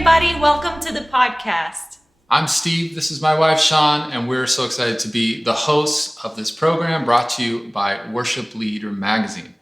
everybody. Welcome to the podcast. I'm Steve. This is my wife, Sean, and we're so excited to be the hosts of this program brought to you by Worship Leader Magazine.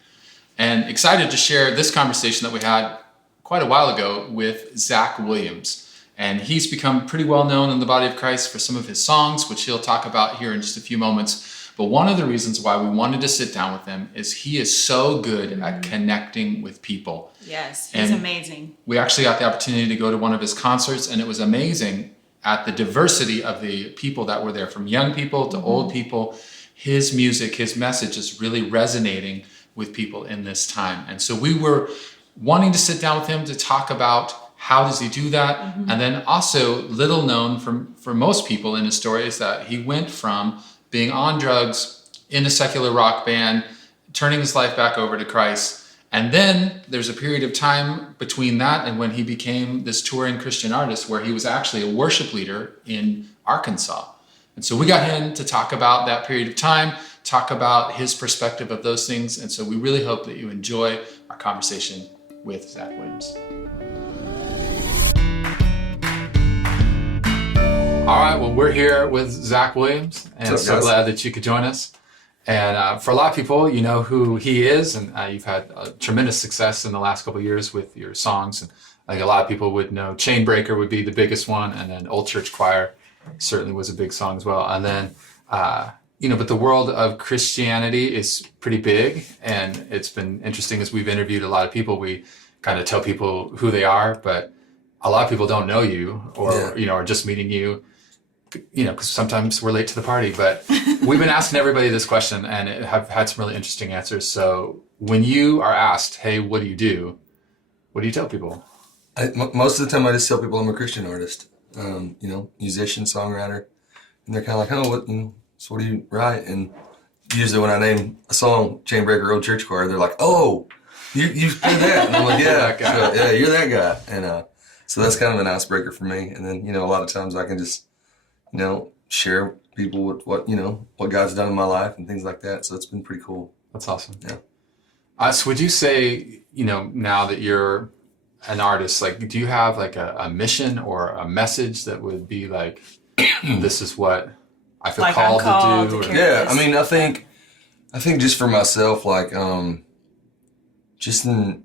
And excited to share this conversation that we had quite a while ago with Zach Williams. And he's become pretty well known in the body of Christ for some of his songs, which he'll talk about here in just a few moments. But one of the reasons why we wanted to sit down with him is he is so good at connecting with people. Yes, he's amazing. We actually got the opportunity to go to one of his concerts, and it was amazing at the diversity of the people that were there, from young people to old people. His music, his message is really resonating with people in this time. And so we were wanting to sit down with him to talk about how does he do that? And then also, little known for most people in his story is that he went from being on drugs in a secular rock band, turning his life back over to Christ. And then there's a period of time between that and when he became this touring Christian artist, where he was actually a worship leader in Arkansas. And so we got him to talk about that period of time, talk about his perspective of those things. And so we really hope that you enjoy our conversation with Zach Williams. All right, well, we're here with Zach Williams, and so glad that you could join us. And for a lot of people, you know who he is, and you've had tremendous success in the last couple of years with your songs. And I think a lot of people would know Chainbreaker would be the biggest one, and then Old Church Choir certainly was a big song as well. And then, but the world of Christianity is pretty big, and it's been interesting as we've interviewed a lot of people. We kind of tell people who they are, but a lot of people don't know you, or are just meeting you. Because sometimes we're late to the party, but we've been asking everybody this question and have had some really interesting answers. So when you are asked, hey, what do you do? What do you tell people? Most of the time I just tell people I'm a Christian artist, musician, songwriter. And they're kind of like, oh, so what do you write? And usually when I name a song, Chainbreaker, Old Church Choir, they're like, oh, you're that. And I'm like, yeah, you're that guy. And so that's kind of an icebreaker for me. And then, a lot of times I can just share people with what God's done in my life and things like that. So it's been pretty cool. That's awesome. Yeah. So would you say, now that you're an artist, like, do you have like a mission or a message that would be like, this is what I feel called to do? Yeah. I mean, I think just for myself, like, just in,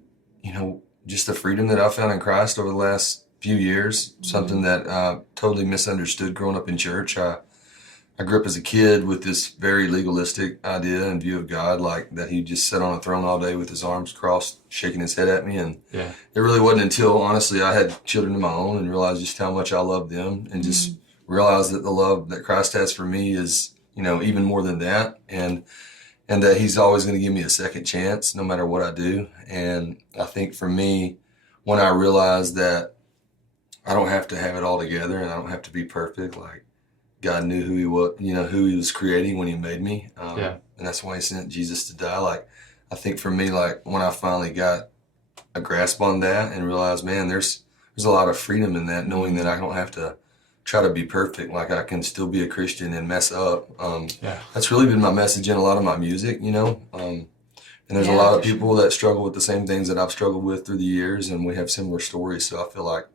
just the freedom that I found in Christ over the last few years, something that I totally misunderstood growing up in church. I grew up as a kid with this very legalistic idea and view of God, like that he just sat on a throne all day with his arms crossed, shaking his head at me. And it really wasn't until, honestly, I had children of my own and realized just how much I loved them, and just realized that the love that Christ has for me is, even more than that. And that he's always going to give me a second chance no matter what I do. And I think for me, when I realized that I don't have to have it all together and I don't have to be perfect, like God knew who he was, who he was creating when he made me. And that's why he sent Jesus to die. Like, I think for me, like when I finally got a grasp on that and realized, man, there's a lot of freedom in that, knowing that I don't have to try to be perfect. Like, I can still be a Christian and mess up. That's really been my message in a lot of my music, and there's a lot of people that struggle with the same things that I've struggled with through the years, and we have similar stories. So I feel like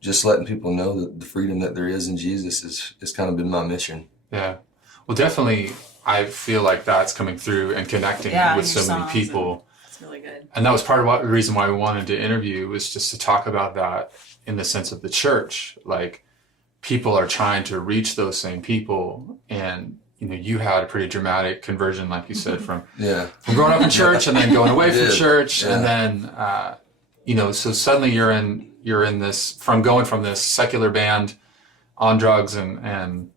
just letting people know that the freedom that there is in Jesus is kind of been my mission. Yeah. Well, definitely, I feel like that's coming through and connecting with so many people. It's really good. And that was part of the reason why we wanted to interview, was just to talk about that in the sense of the church. Like, people are trying to reach those same people, and you had a pretty dramatic conversion, like you said, from growing up in church and then going away from church, and then so suddenly you're in this, going from this secular band on drugs and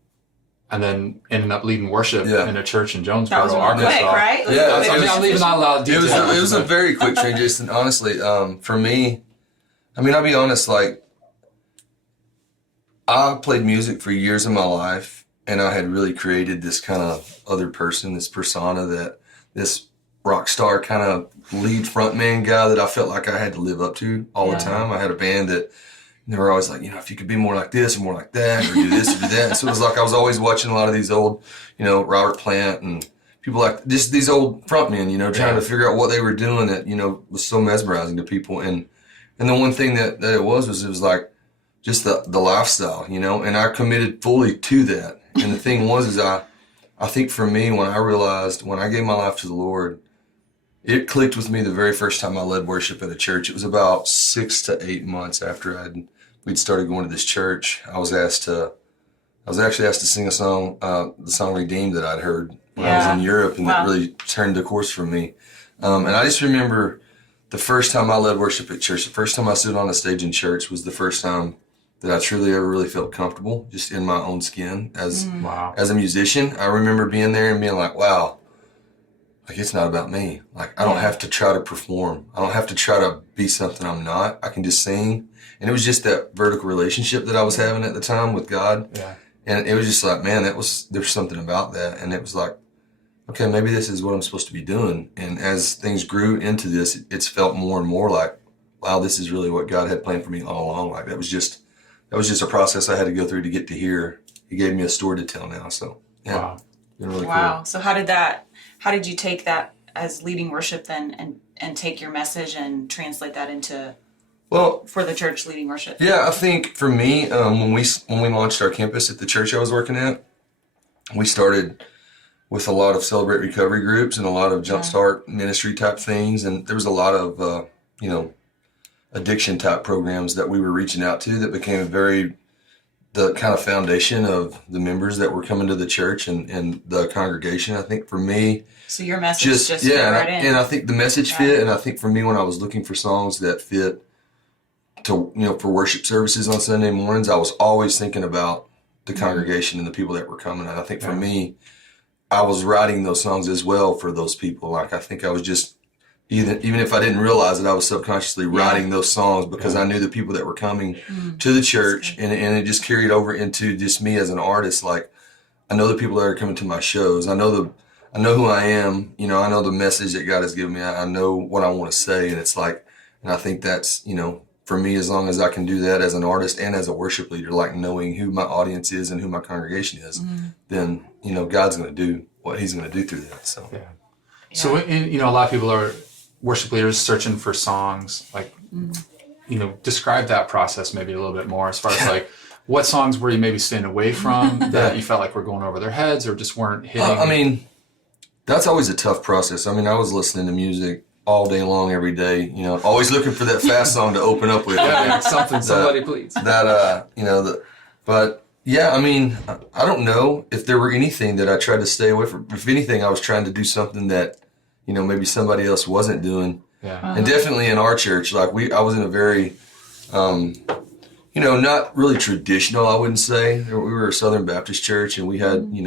then ending up leading worship in a church in Jonesboro, Arkansas. Quick, right? I'm leaving out a lot of details. It was a very quick transition, honestly. For me, I'll be honest, like, I played music for years of my life, and I had really created this kind of other person, this persona, that this rock star kind of lead frontman guy that I felt like I had to live up to all the time. I had a band that they were always like, if you could be more like this or more like that, or do this or do that. And so it was like I was always watching a lot of these old, Robert Plant and people like just these old frontmen, trying to figure out what they were doing that, was so mesmerizing to people. And And the one thing that it was like just the lifestyle, you know, and I committed fully to that. And the thing is I think for me, when I gave my life to the Lord, it clicked with me the very first time I led worship at a church. It was about 6 to 8 months after we'd started going to this church. I was actually asked to sing a song, the song "Redeemed" that I'd heard when I was in Europe, and that really turned the course for me. And I just remember the first time I led worship at church, the first time I stood on a stage in church was the first time that I truly ever really felt comfortable just in my own skin as a musician. I remember being there and being like, wow, like it's not about me. Like I don't have to try to perform. I don't have to try to be something I'm not. I can just sing. And it was just that vertical relationship that I was having at the time with God. Yeah. And it was just like, man, there's something about that. And it was like, okay, maybe this is what I'm supposed to be doing. And as things grew into this, it's felt more and more like, wow, this is really what God had planned for me all along. Like that was just a process I had to go through to get to here. He gave me a story to tell now. So yeah, wow, been really cool. So how did you take that as leading worship then and take your message and translate that into for the church leading worship? Yeah, I think for me, when we launched our campus at the church I was working at, we started with a lot of Celebrate Recovery groups and a lot of Jumpstart ministry type things. And there was a lot of, addiction type programs that we were reaching out to that became the kind of foundation of the members that were coming to the church and the congregation. I think for me, so your message just fit right in. And I think the message fit. And I think for me, when I was looking for songs that fit for worship services on Sunday mornings, I was always thinking about the congregation and the people that were coming. And I think for me, I was writing those songs as well for those people. Like I think I was just, even if I didn't realize it, I was subconsciously writing those songs because I knew the people that were coming to the church, and it just carried over into just me as an artist. Like I know the people that are coming to my shows. I know who I am. You know, I know the message that God has given me. I know what I want to say, and it's like, and I think that's, for me, as long as I can do that as an artist and as a worship leader, like knowing who my audience is and who my congregation is, then, God's going to do what he's going to do through that. So, So, a lot of people are worship leaders searching for songs, like, describe that process maybe a little bit more as far as like, what songs were you maybe staying away from that you felt like were going over their heads or just weren't hitting? That's always a tough process. I was listening to music all day long, every day, always looking for that fast song to open up with. Somebody please. But yeah, I don't know if there were anything that I tried to stay away from. If anything, I was trying to do something that, maybe somebody else wasn't doing. Yeah. And definitely in our church, like I was in a very, not really traditional, I wouldn't say. We were a Southern Baptist church, and we had, we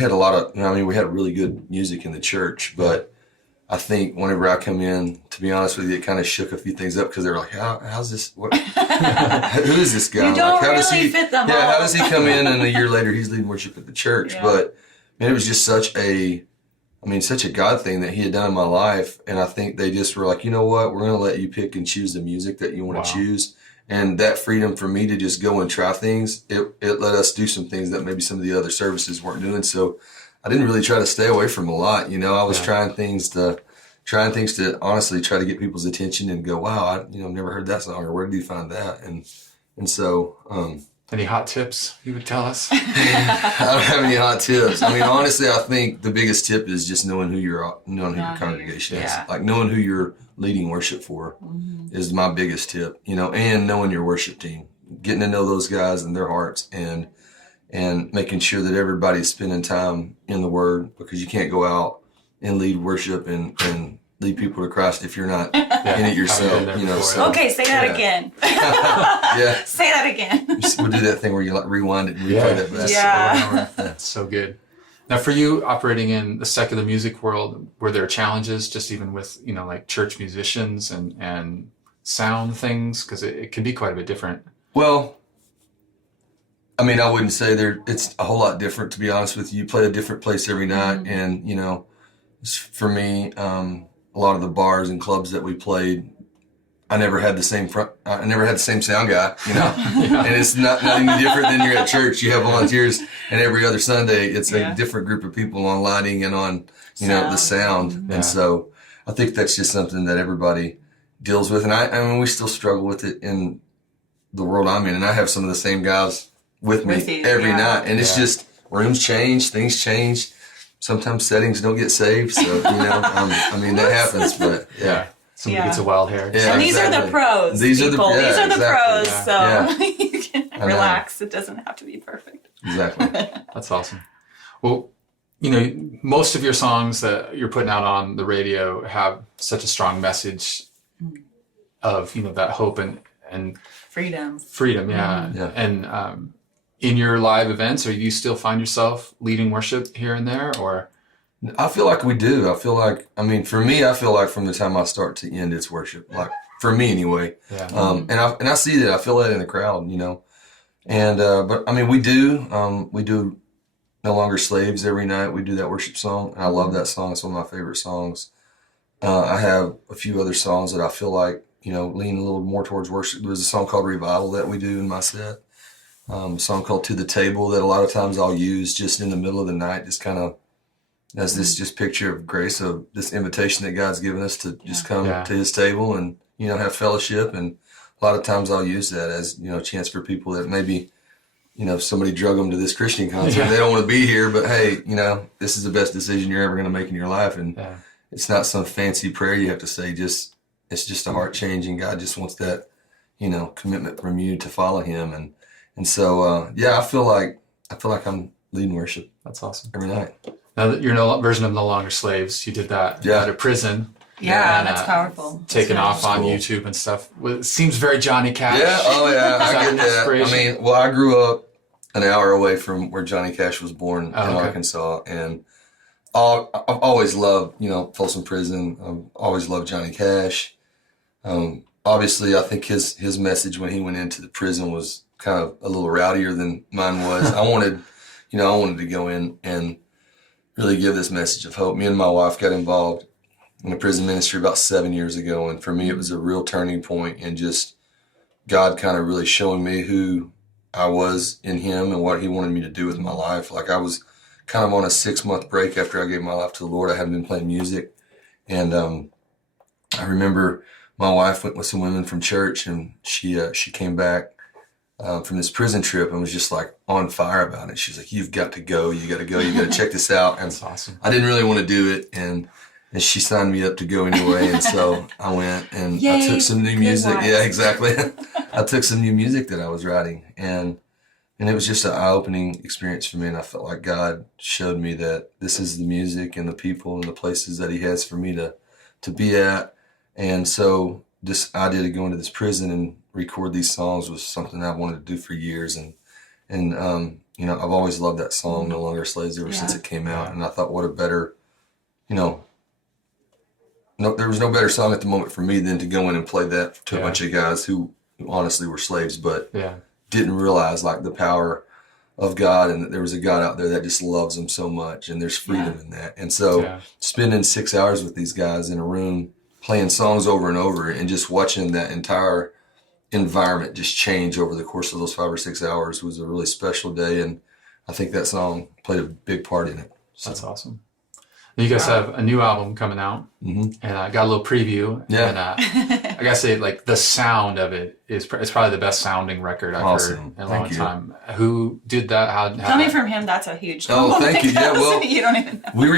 had a lot of, we had really good music in the church, but I think whenever I come in, to be honest with you, it kind of shook a few things up because they were like, how's this? Who is this guy? You don't how fit them all. How does he come in and a year later he's leading worship at the church? Yeah. But man, it was just such a God thing that he had done in my life. And I think they just were like, you know what? We're going to let you pick and choose the music that you want to choose. And that freedom for me to just go and try things, it let us do some things that maybe some of the other services weren't doing. So I didn't really try to stay away from a lot. I was trying things to honestly try to get people's attention and go, wow, I've never heard that song, or where did you find that? And so, any hot tips you would tell us? I don't have any hot tips. Honestly, I think the biggest tip is just knowing who your congregation is. Like knowing who you're leading worship for is my biggest tip, and knowing your worship team, getting to know those guys and their hearts, and making sure that everybody's spending time in the Word, because you can't go out and lead worship and lead people to Christ if you're not in it yourself. So, okay, say that again. Say that again. We'll do that thing where you like rewind it and replay that back. Yeah. That's so good. Now, for you operating in the secular music world, were there challenges just even with, like church musicians and sound things? Because it can be quite a bit different. Well, I wouldn't say it's a whole lot different, to be honest with you. You play a different place every night. And, for me, a lot of the bars and clubs that we played, I never had the same sound guy, and it's not any different than you're at church. You have volunteers, and every other Sunday it's a different group of people on lighting and on, the sound. And so I think that's just something that everybody deals with. And I mean, we still struggle with it in the world I'm in. And I have some of the same guys with me every night. And it's just rooms change, things change. Sometimes settings don't get saved. So, you know, I mean, that happens. But yeah. Somebody gets a wild hair. Yeah, and these are the pros. These are the pros. Yeah. So you can relax. It doesn't have to be perfect. Exactly. That's awesome. Well, you know, most of your songs that you're putting out on the radio have such a strong message of, you know, that hope and freedom. Yeah. Yeah. And in your live events, or do you still find yourself leading worship here and there, or? I feel like we do. I feel like, I mean, for me, I feel like from the time I start to end, it's worship. Like for me, anyway. Yeah. And I see that. I feel that in the crowd, you know. And but I mean, we do No Longer Slaves every night. We do that worship song, and I love that song. It's one of my favorite songs. I have a few other songs that I feel like, you know, lean a little more towards worship. There's a song called Revival that we do in my set. A song called To the Table that a lot of times I'll use just in the middle of the night, just kind of as this just picture of grace, of this invitation that God's given us to just come to his table and, you know, have fellowship. And a lot of times I'll use that as, you know, a chance for people that maybe, you know, if somebody drug them to this Christian concert, they don't want to be here, but hey, you know, this is the best decision you're ever going to make in your life. And it's not some fancy prayer you have to say, it's just a heart change, and God just wants that, you know, commitment from you to follow him. And so, I feel like I'm leading worship. That's awesome. Every night. Now that your version of No Longer Slaves, you did that at a prison. Yeah, that's powerful. Taken off on YouTube and stuff. Well, it seems very Johnny Cash. Yeah, oh yeah, I get that. Inspiration? I mean, well, I grew up an hour away from where Johnny Cash was born in Arkansas, and I've always loved, you know, Folsom Prison. I've always loved Johnny Cash. Obviously, I think his message when he went into the prison was kind of a little rowdier than mine was. I wanted to go in and really give this message of hope. Me and my wife got involved in a prison ministry about 7 years ago, and for me, it was a real turning point, and just God kind of really showing me who I was in him and what he wanted me to do with my life. Like, I was kind of on a 6-month break after I gave my life to the Lord. I hadn't been playing music. And I remember my wife went with some women from church, and she came back from this prison trip and was just like on fire about it. She's like, you've got to go. You got to go. You got to check this out. And that's awesome. I didn't really want to do it. And she signed me up to go anyway. And so I went, and I took some new music. Yeah, exactly. I took some new music that I was writing, and it was just an eye-opening experience for me. And I felt like God showed me that this is the music and the people and the places that he has for me to be at. And so this idea to go into this prison and record these songs was something I wanted to do for years. And you know, I've always loved that song, No Longer Slaves, ever since it came out. And I thought, what a better, you know, there was no better song at the moment for me than to go in and play that to a bunch of guys who honestly were slaves, but didn't realize like the power of God, and that there was a God out there that just loves them so much, and there's freedom in that. And so spending 6 hours with these guys in a room, playing songs over and over, and just watching that entire environment just change over the course of those 5 or 6 hours was a really special day. And I think that song played a big part in it. So. That's awesome. You guys have a new album coming out, and I got a little preview. Yeah. And I gotta say, like, the sound of it is it's probably the best sounding record I've heard in a long time. Who did that? How coming from him, that's a huge. Oh, thank you. Yeah, well, you don't even know. We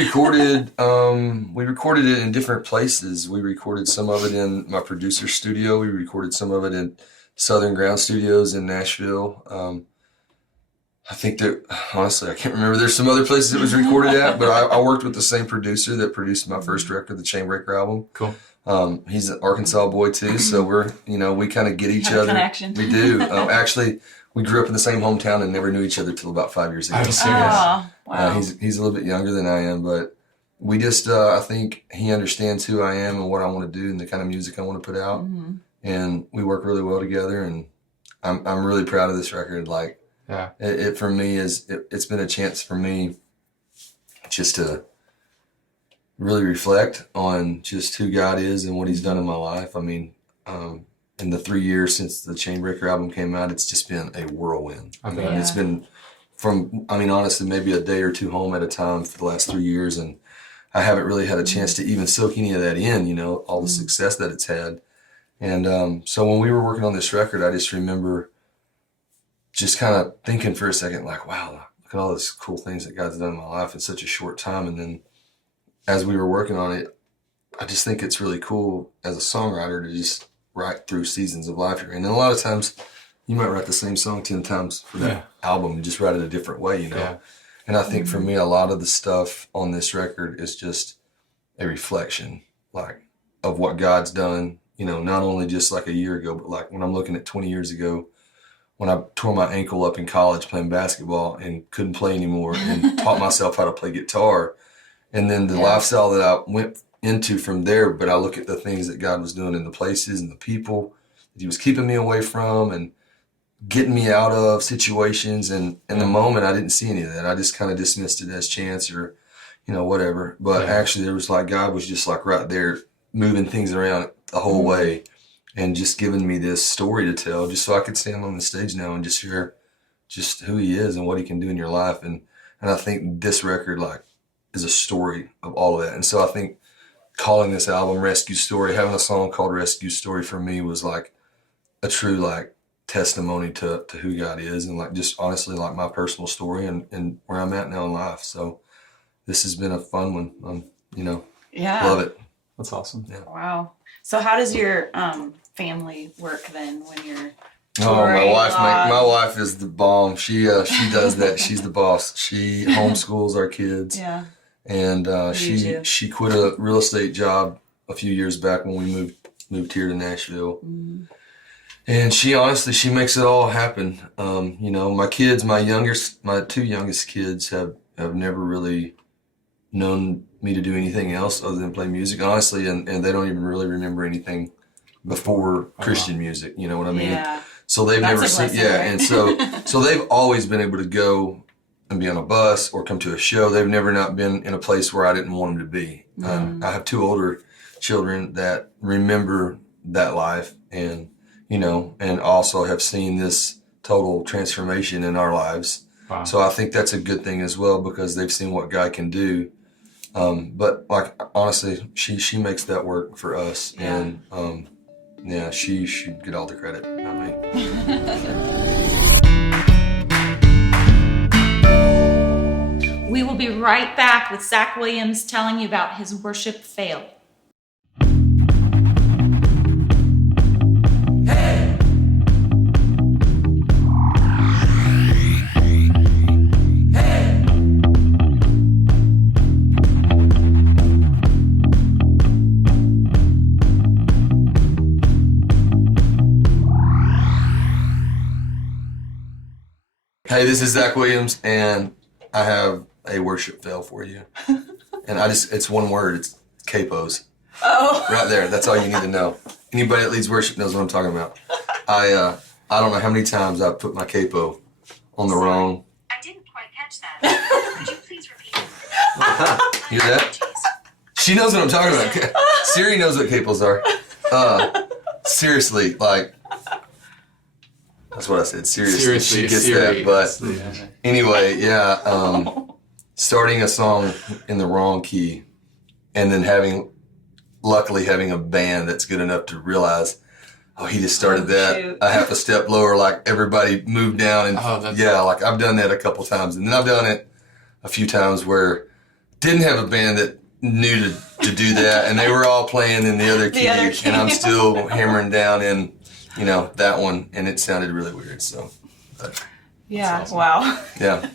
recorded it in different places. We recorded some of it in my producer's studio. We recorded some of it in Southern Ground Studios in Nashville. I think that, honestly, I can't remember. There's some other places it was recorded at, but I worked with the same producer that produced my first record, the Chainbreaker album. Cool. He's an Arkansas boy too, so we kind of get each other. Connection. We do. Actually, we grew up in the same hometown and never knew each other till about 5 years ago. I'm serious. Oh, wow. He's a little bit younger than I am, but we just, I think he understands who I am and what I want to do and the kind of music I want to put out. And we work really well together, and I'm really proud of this record. Like, it for me it's been a chance for me just to really reflect on just who God is and what he's done in my life. I mean, in the 3 years since the Chainbreaker album came out, it's just been a whirlwind. I mean, it's been honestly, maybe a day or two home at a time for the last 3 years. And I haven't really had a chance to even soak any of that in, you know, all the success that it's had. And so when we were working on this record, I just remember just kind of thinking for a second, like, wow, look at all these cool things that God's done in my life in such a short time. And then as we were working on it, I just think it's really cool as a songwriter to just write through seasons of life you're in. And a lot of times you might write the same song 10 times for that album and just write it a different way, you know? Yeah. And I think for me, a lot of the stuff on this record is just a reflection, like, of what God's done, you know, not only just like a year ago, but like when I'm looking at 20 years ago, when I tore my ankle up in college playing basketball and couldn't play anymore and taught myself how to play guitar. And then the lifestyle that I went into from there, but I look at the things that God was doing in the places and the people that he was keeping me away from and getting me out of situations. And in the moment, I didn't see any of that. I just kind of dismissed it as chance or, you know, whatever. But actually there was like, God was just like right there moving things around the whole way and just giving me this story to tell just so I could stand on the stage now and just share just who he is and what he can do in your life. And I think this record like is a story of all of that. And so I think calling this album Rescue Story, having a song called Rescue Story for me was like a true like testimony to who God is and like just honestly like my personal story and where I'm at now in life. So this has been a fun one. You know, love it. That's awesome. Yeah. Wow. So how does your family work then when you're Oh, touring my wife is the bomb. She does that. She's the boss. She homeschools our kids. Yeah. And she quit a real estate job a few years back when we moved here to Nashville. Mm-hmm. And she makes it all happen. You know, my two youngest kids have never really known me to do anything else other than play music, honestly, and they don't even really remember anything before Christian music, you know what I mean? Yeah. So they've never seen, right? And so they've always been able to go and be on a bus or come to a show. They've never not been in a place where I didn't want them to be. I have two older children that remember that life and, you know, and also have seen this total transformation in our lives. Wow. So I think that's a good thing as well because they've seen what God can do. But like, honestly, she makes that work for us. Yeah. And, she should get all the credit, not me. We will be right back with Zach Williams telling you about his worship fail. Hey, this is Zach Williams, and I have a worship fail for you. And it's one word, it's capos. Oh. Right there, that's all you need to know. Anybody that leads worship knows what I'm talking about. I don't know how many times I've put my capo on the wrong. I didn't quite catch that. Could you please repeat it? Hear that? She knows what I'm talking about. Siri knows what capos are. Seriously, like, that's what I said. Seriously, she gets that. But anyway, starting a song in the wrong key and then luckily having a band that's good enough to realize, oh, he just started that a half a step lower, like everybody moved down. And like I've done that a couple times. And then I've done it a few times where didn't have a band that knew to do that. And they were all playing in the other key. And I'm still hammering down in, you know, that one, and it sounded really weird. So, yeah, awesome. wow. Yeah.